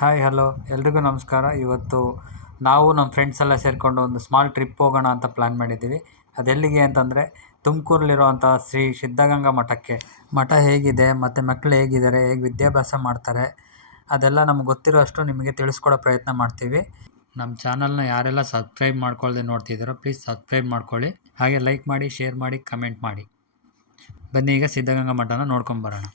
Hi hello ಎಲ್ರಿಗೂ ನಮಸ್ಕಾರ. ಇವತ್ತು ನಾವು ನಮ್ಮ ಫ್ರೆಂಡ್ಸ್ ಎಲ್ಲ ಸೇರಿಕೊಂಡು ಒಂದು ಸ್ಮಾಲ್ ಟ್ರಿಪ್ ಹೋಗೋಣ ಅಂತ ಪ್ಲ್ಯಾನ್ ಮಾಡಿದ್ದೀವಿ. ಅದೆಲ್ಲಿಗೆ ಅಂತಂದರೆ ತುಮಕೂರಲ್ಲಿರುವಂಥ ಶ್ರೀ ಸಿದ್ಧಗಂಗಾ ಮಠಕ್ಕೆ. ಮಠ ಹೇಗಿದೆ ಮತ್ತು ಮಕ್ಕಳು ಹೇಗಿದ್ದಾರೆ, ಹೇಗೆ ವಿದ್ಯಾಭ್ಯಾಸ ಮಾಡ್ತಾರೆ, ಅದೆಲ್ಲ ನಮ್ಗೆ ಗೊತ್ತಿರೋ ಅಷ್ಟು ನಿಮಗೆ ತಿಳಿಸ್ಕೊಡೋ ಪ್ರಯತ್ನ ಮಾಡ್ತೀವಿ. ನಮ್ಮ ಚಾನಲ್ನ ಯಾರೆಲ್ಲ ಸಬ್ಸ್ಕ್ರೈಬ್ ಮಾಡ್ಕೊಳ್ಳದೆ ನೋಡ್ತಿದ್ದೀರೋ ಪ್ಲೀಸ್ ಸಬ್ಸ್ಕ್ರೈಬ್ ಮಾಡ್ಕೊಳ್ಳಿ. ಹಾಗೆ ಲೈಕ್ ಮಾಡಿ, ಶೇರ್ ಮಾಡಿ, ಕಮೆಂಟ್ ಮಾಡಿ. ಬನ್ನಿ ಈಗ ಸಿದ್ಧಗಂಗಾ ಮಠನ ನೋಡ್ಕೊಂಬರೋಣ.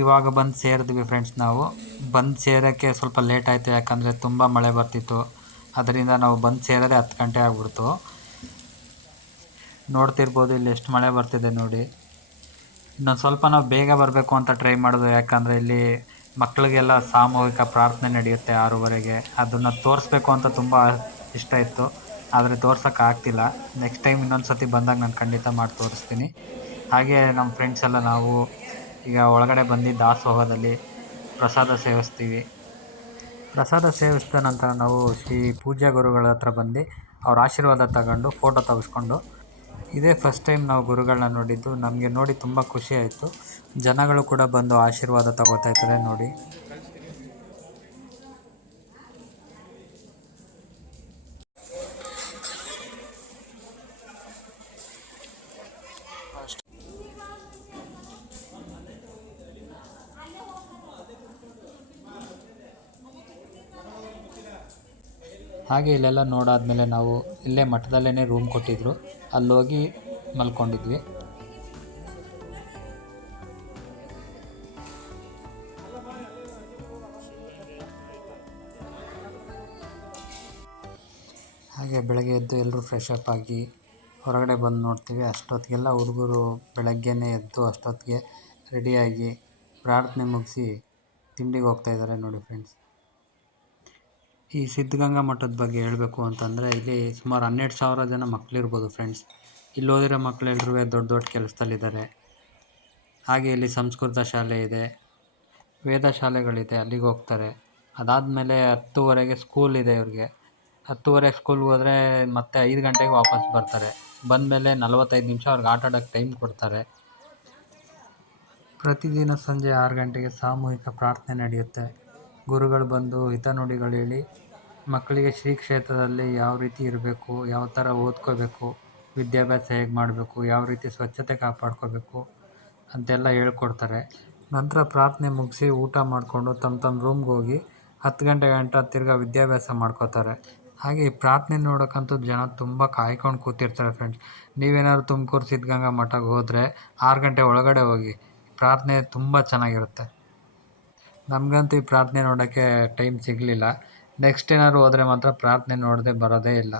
ಇವಾಗ ಬಂದು ಸೇರಿದ್ವಿ ಫ್ರೆಂಡ್ಸ್. ನಾವು ಬಂದು ಸೇರೋಕ್ಕೆ ಸ್ವಲ್ಪ ಲೇಟ್ ಆಯಿತು, ಯಾಕಂದರೆ ತುಂಬ ಮಳೆ ಬರ್ತಿತ್ತು. ಅದರಿಂದ ನಾವು ಬಂದು ಸೇರೋದೇ 10 ಗಂಟೆ ಆಗ್ಬಿಡ್ತು. ನೋಡ್ತಿರ್ಬೋದು ಇಲ್ಲಿ ಎಷ್ಟು ಮಳೆ ಬರ್ತಿದೆ ನೋಡಿ. ಇನ್ನೊಂದು ಸ್ವಲ್ಪ ನಾವು ಬೇಗ ಬರಬೇಕು ಅಂತ ಟ್ರೈ ಮಾಡಿದ್ವಿ, ಯಾಕಂದರೆ ಇಲ್ಲಿ ಮಕ್ಕಳಿಗೆಲ್ಲ ಸಾಮೂಹಿಕ ಪ್ರಾರ್ಥನೆ ನಡೆಯುತ್ತೆ 6:30ಗೆ. ಅದನ್ನು ತೋರಿಸ್ಬೇಕು ಅಂತ ತುಂಬ ಇಷ್ಟ ಇತ್ತು, ಆದರೆ ತೋರ್ಸೋಕ್ಕಾಗ್ತಿಲ್ಲ. ನೆಕ್ಸ್ಟ್ ಟೈಮ್ ಇನ್ನೊಂದು ಸತಿ ಬಂದಾಗ ನಾನು ಖಂಡಿತ ಮಾಡಿ ತೋರಿಸ್ತೀನಿ. ಹಾಗೆ ನಮ್ಮ ಫ್ರೆಂಡ್ಸ್ ಎಲ್ಲ ನಾವು ಈಗ ಒಳಗಡೆ ಬಂದು ದಾಸೋಹದಲ್ಲಿ ಪ್ರಸಾದ ಸೇವಿಸ್ತೀವಿ. ಪ್ರಸಾದ ಸೇವಿಸಿದ ನಂತರ ನಾವು ಶ್ರೀ ಪೂಜ್ಯ ಗುರುಗಳ ಹತ್ರ ಬಂದು ಅವ್ರ ಆಶೀರ್ವಾದ ತಗೊಂಡು ಫೋಟೋ ತೆಗೆಸ್ಕೊಂಡು, ಇದೇ ಫಸ್ಟ್ ಟೈಮ್ ನಾವು ಗುರುಗಳನ್ನ ನೋಡಿದ್ದು. ನಮಗೆ ನೋಡಿ ತುಂಬ ಖುಷಿ ಆಯಿತು. ಜನಗಳು ಕೂಡ ಬಂದು ಆಶೀರ್ವಾದ ತಗೋತಾ ಇದ್ದಾರೆ ನೋಡಿ. ಹಾಗೆ ಇಲ್ಲೆಲ್ಲ ನೋಡಾದ್ಮೇಲೆ ನಾವು ಇಲ್ಲೇ ಮಠದಲ್ಲೇ ರೂಮ್ ಕೊಟ್ಟಿದ್ರು, ಅಲ್ಲೋಗಿ ಮಲ್ಕೊಂಡಿದ್ವಿ. ಹಾಗೆ ಬೆಳಗ್ಗೆ ಎದ್ದು ಎಲ್ಲರೂ ಫ್ರೆಶ್ ಅಪ್ ಆಗಿ ಹೊರಗಡೆ ಬಂದು ನೋಡ್ತೀವಿ. ಅಷ್ಟೊತ್ತಿಗೆಲ್ಲ ಹುಡುಗರು ಬೆಳಗ್ಗೆನೇ ಎದ್ದು ಅಷ್ಟೊತ್ತಿಗೆ ರೆಡಿಯಾಗಿ ಪ್ರಾರ್ಥನೆ ಮುಗಿಸಿ ತಿಂಡಿಗೆ ಹೋಗ್ತಾಯಿದ್ದಾರೆ ನೋಡಿ ಫ್ರೆಂಡ್ಸ್. ಈ ಸಿದ್ಧಗಂಗಾ ಮಠದ ಬಗ್ಗೆ ಹೇಳಬೇಕು ಅಂತಂದರೆ ಇಲ್ಲಿ ಸುಮಾರು 12,000 ಜನ ಮಕ್ಕಳಿರ್ಬೋದು ಫ್ರೆಂಡ್ಸ್. ಇಲ್ಲಿ ಓದಿರೋ ಮಕ್ಕಳೆಲ್ಲರೂ ದೊಡ್ಡ ದೊಡ್ಡ ಕೆಲಸದಲ್ಲಿದ್ದಾರೆ. ಹಾಗೆ ಇಲ್ಲಿ ಸಂಸ್ಕೃತ ಶಾಲೆ ಇದೆ, ವೇದ ಶಾಲೆಗಳಿದೆ, ಅಲ್ಲಿಗೆ ಹೋಗ್ತಾರೆ. ಅದಾದಮೇಲೆ 10:30ಗೆ ಸ್ಕೂಲ್ ಇದೆ ಇವ್ರಿಗೆ. 10:30ಗೆ ಸ್ಕೂಲ್ಗೆ ಹೋದರೆ ಮತ್ತೆ 5 ಗಂಟೆಗೆ ವಾಪಸ್ ಬರ್ತಾರೆ. ಬಂದಮೇಲೆ 45 ನಿಮಿಷ ಅವ್ರಿಗೆ ಆಟ ಆಡೋಕ್ಕೆ ಟೈಮ್ ಕೊಡ್ತಾರೆ. ಪ್ರತಿದಿನ ಸಂಜೆ 6 ಗಂಟೆಗೆ ಸಾಮೂಹಿಕ ಪ್ರಾರ್ಥನೆ ನಡೆಯುತ್ತೆ. ಗುರುಗಳು ಬಂದು ಹಿತನುಡಿಗಳು ಹೇಳಿ ಮಕ್ಕಳಿಗೆ ಶ್ರೀ ಕ್ಷೇತ್ರದಲ್ಲಿ ಯಾವ ರೀತಿ ಇರಬೇಕು, ಯಾವ ಥರ ಓದ್ಕೋಬೇಕು, ವಿದ್ಯಾಭ್ಯಾಸ ಹೇಗೆ ಮಾಡಬೇಕು, ಯಾವ ರೀತಿ ಸ್ವಚ್ಛತೆ ಕಾಪಾಡ್ಕೋಬೇಕು ಅಂತೆಲ್ಲ ಹೇಳ್ಕೊಡ್ತಾರೆ. ನಂತರ ಪ್ರಾರ್ಥನೆ ಮುಗಿಸಿ ಊಟ ಮಾಡಿಕೊಂಡು ತಮ್ಮ ರೂಮ್ಗೆ ಹೋಗಿ 10 ಗಂಟೆ ಗಂಟ ತಿರ್ಗಾ ವಿದ್ಯಾಭ್ಯಾಸ ಮಾಡ್ಕೋತಾರೆ. ಹಾಗೆ ಈ ಪ್ರಾರ್ಥನೆ ನೋಡೋಕ್ಕಂತೂ ಜನ ತುಂಬ ಕಾಯ್ಕೊಂಡು ಕೂತಿರ್ತಾರೆ ಫ್ರೆಂಡ್ಸ್. ನೀವೇನಾದ್ರು ತುಮಕೂರು ಸಿದ್ಧಗಂಗಾ ಮಠಕ್ಕೆ ಹೋದರೆ 6 ಗಂಟೆ ಒಳಗಡೆ ಹೋಗಿ, ಪ್ರಾರ್ಥನೆ ತುಂಬ ಚೆನ್ನಾಗಿರುತ್ತೆ. ನಮಗಂತೂ ಈ ಪ್ರಾರ್ಥನೆ ನೋಡೋಕ್ಕೆ ಟೈಮ್ ಸಿಗಲಿಲ್ಲ. ನೆಕ್ಸ್ಟ್ ಏನಾದ್ರು ಹೋದರೆ ಮಾತ್ರ ಪ್ರಾರ್ಥನೆ ನೋಡದೆ ಬರೋದೇ ಇಲ್ಲ.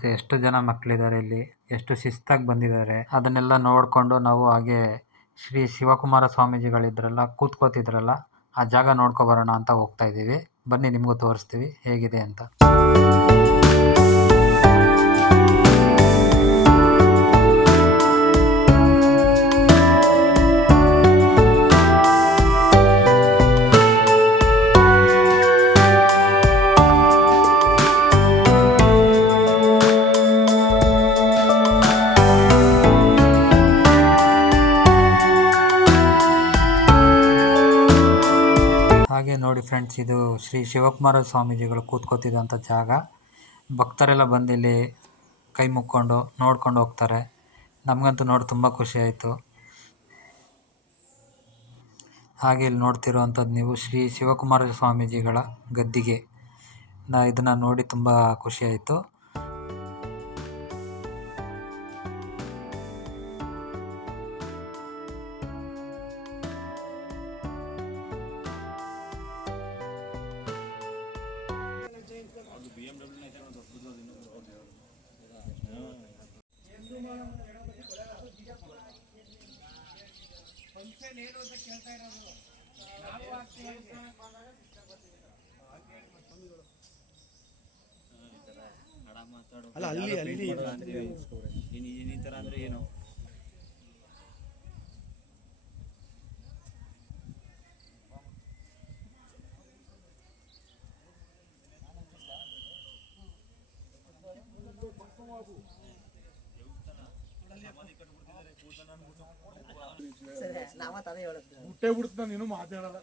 ಫ್ರೆಂಡ್ಸ್, ಎಷ್ಟು ಜನ ಮಕ್ಕಳಿದ್ದಾರೆ ಇಲ್ಲಿ, ಎಷ್ಟು ಶಿಸ್ತಾಗಿ ಬಂದಿದ್ದಾರೆ. ಅದನ್ನೆಲ್ಲ ನೋಡಿಕೊಂಡು ನಾವು ಹಾಗೆ ಶ್ರೀ ಶಿವಕುಮಾರ ಸ್ವಾಮೀಜಿಗಳಿದ್ರಲ್ಲ, ಕೂತ್ಕೋತಿದ್ರಲ್ಲ, ಆ ಜಾಗ ನೋಡ್ಕೊಬರೋಣ ಅಂತ ಹೋಗ್ತಾ ಇದ್ದೀವಿ. ಬನ್ನಿ, ನಿಮಗೂ ತೋರಿಸ್ತೀವಿ ಹೇಗಿದೆ ಅಂತ. ಹಾಗೆ ನೋಡಿ ಫ್ರೆಂಡ್ಸ್, ಇದು ಶ್ರೀ ಶಿವಕುಮಾರ ಸ್ವಾಮೀಜಿಗಳು ಕೂತ್ಕೋತಿದ್ದಂಥ ಜಾಗ. ಭಕ್ತರೆಲ್ಲ ಬಂದು ಇಲ್ಲಿ ಕೈ ಮುಕ್ಕೊಂಡು ನೋಡ್ಕೊಂಡು ಹೋಗ್ತಾರೆ. ನಮಗಂತೂ ನೋಡಿ ತುಂಬ ಖುಷಿ ಆಯಿತು. ಹಾಗೆ ಇಲ್ಲಿ ನೋಡ್ತಿರೋವಂಥದ್ದು ನೀವು ಶ್ರೀ ಶಿವಕುಮಾರ ಸ್ವಾಮೀಜಿಗಳ ಗದ್ದಿಗೆ. ಇದನ್ನು ನೋಡಿ ತುಂಬ ಖುಷಿ ಆಯಿತು. ಅಲ್ಲ ಅಲ್ಲಿ ಅಲ್ಲಿ ಈ ಥರ ಅಂದರೆ ಏನು? ಮುಟ್ಟೆ ಬಿಡ್ತ ನೀನು ಮಾತಾಡಲ್ಲ.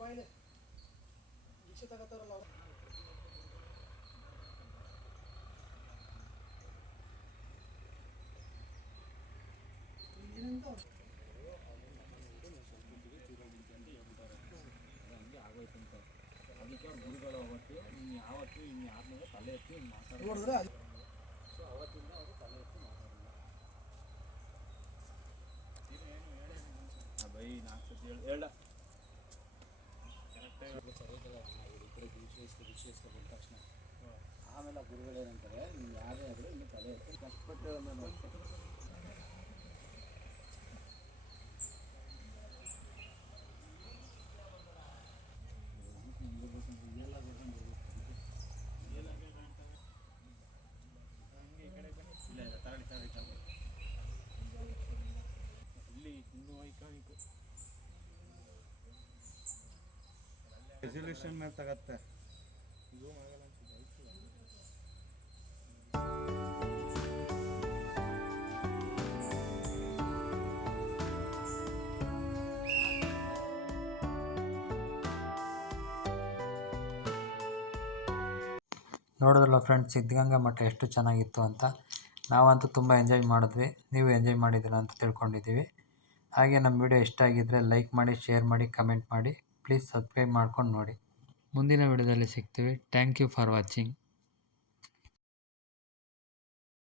ಬಾಯಿಲೆ ದೀಕ್ಷೆ ತಗೋತಾರಲ್ಲ ಅವ್ರು. ಅದಕ್ಕೆ ಗುರುಗಳು ಅವತ್ತು ಯಾವತ್ತು ಇನ್ನು ಯಾರನ್ನಾಗ ತಲೆ ಎತ್ತಿ ಮಾತಾಡಿದ್ರೆ ಸೊ ಅವತ್ತಿಂದ ಅವರು ತಲೆ ಎತ್ತಿ ಮಾತಾಡಲ್ಲ. ಬೈ 4 ಸತಿ ಹೇಳ ವಿಶೇಷ ಬಂದ ತಕ್ಷಣ ಆಮೇಲೆ ಗುರುಗಳೇನಂತಾರೆ, ನೀವು ಯಾರೇ ಆದರೂ ಇನ್ನು ತಲೆ ಎತ್ತಿ ಕಷ್ಟಪಟ್ಟು ನೋಡ್ತಾರೆ. ರೆಸಲ್ಯೂಷನ್ ಮೇಲೆ ತಗತ್ತೆ. ನೋಡಿದ್ರಲ್ಲ ಫ್ರೆಂಡ್ಸ್, ಸಿದ್ಧಗಂಗಾ ಮಠ ಎಷ್ಟು ಚೆನ್ನಾಗಿತ್ತು ಅಂತ. ನಾವಂತೂ ತುಂಬ ಎಂಜಾಯ್ ಮಾಡಿದ್ವಿ. ನೀವು ಎಂಜಾಯ್ ಮಾಡಿದ್ದೀರಾ ಅಂತ ತಿಳ್ಕೊಂಡಿದ್ದೀವಿ. ಹಾಗೆ ನಮ್ಮ ವಿಡಿಯೋ ಇಷ್ಟ ಆಗಿದ್ದರೆ ಲೈಕ್ ಮಾಡಿ, ಶೇರ್ ಮಾಡಿ, ಕಮೆಂಟ್ ಮಾಡಿ. ಪ್ಲೀಸ್ ಸಬ್ಸ್ಕ್ರೈಬ್ ಮಾಡ್ಕೊಂಡು ನೋಡಿ. ಮುಂದಿನ ವಿಡಿಯೋದಲ್ಲಿ ಸಿಗ್ತೀವಿ. Thank you for watching.